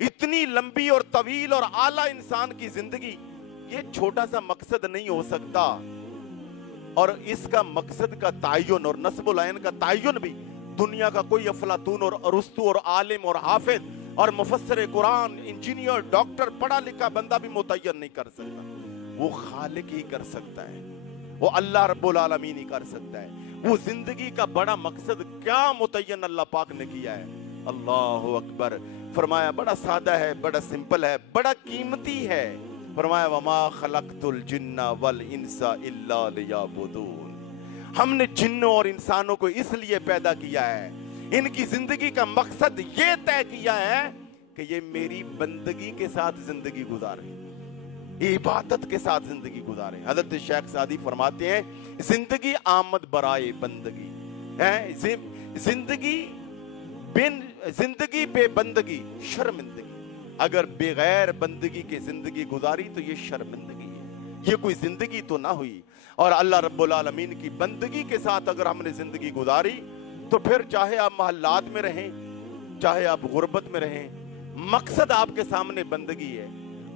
اتنی لمبی اور طویل اور اعلیٰ انسان کی زندگی، یہ چھوٹا سا مقصد نہیں ہو سکتا. اور اس کا مقصد کا تعین اور نصب العین کا تعین بھی دنیا کا کوئی افلاطون اور ارسطو اور عالم اور حافظ اور مفسر قرآن، انجینئر، ڈاکٹر، پڑھا لکھا بندہ بھی متعین نہیں کر سکتا. وہ خالق ہی کر سکتا ہے، وہ اللہ رب العالمین ہی کر سکتا ہے. وہ زندگی کا بڑا مقصد کیا متعین اللہ پاک نے کیا ہے. اللہ اکبر. فرمایا بڑا سادہ ہے، بڑا سمپل ہے، بڑا قیمتی ہے. فرمایا وما خلقت الجن والانس الا لیعبدون. ہم نے جنوں اور انسانوں کو اس لیے پیدا کیا ہے، ان کی زندگی کا مقصد یہ طے کیا ہے کہ یہ میری بندگی کے ساتھ زندگی گزارے، عبادت کے ساتھ زندگی گزارے. حضرت شیخ سعدی فرماتے ہیں زندگی آمد برائے بندگی ہے، زندگی بے بندگی شرمندگی. اگر بغیر بندگی کے زندگی گزاری تو یہ شرمندگی ہے، یہ کوئی زندگی تو نہ ہوئی. اور اللہ رب العالمین کی بندگی کے ساتھ اگر ہم نے زندگی گزاری تو پھر چاہے آپ محلات میں رہیں، چاہے آپ غربت میں رہیں، مقصد آپ کے سامنے بندگی ہے.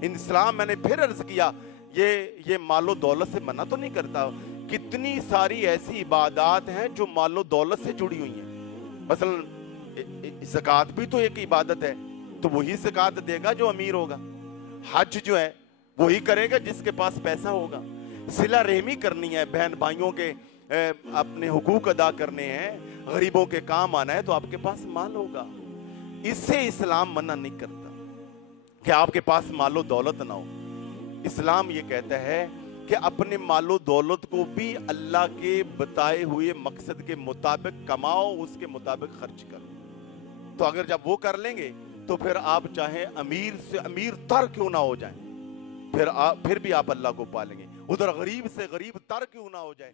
اسلام، میں نے پھر عرض کیا، یہ مال و دولت سے منع تو نہیں کرتا. کتنی ساری ایسی عبادات ہیں جو مال و دولت سے جڑی ہوئی ہیں. مثلا زکوٰۃ بھی تو ایک عبادت ہے، تو وہی زکوٰۃ دے گا جو امیر ہوگا. حج جو ہے وہی کرے گا جس کے پاس پیسہ ہوگا. صلہ رحمی کرنی ہے، بہن بھائیوں کے اپنے حقوق ادا کرنے ہیں، غریبوں کے کام آنا ہے، تو آپ کے پاس مال ہوگا. اس سے اسلام منع نہیں کرتا کہ آپ کے پاس مال و دولت نہ ہو. اسلام یہ کہتا ہے کہ اپنے مال و دولت کو بھی اللہ کے بتائے ہوئے مقصد کے مطابق کماؤ، اس کے مطابق خرچ کرو. تو اگر جب وہ کر لیں گے تو پھر آپ چاہیں امیر سے امیر تر کیوں نہ ہو جائیں، پھر بھی آپ اللہ کو پالیں گے. ادھر غریب سے غریب تر کیوں نہ ہو جائے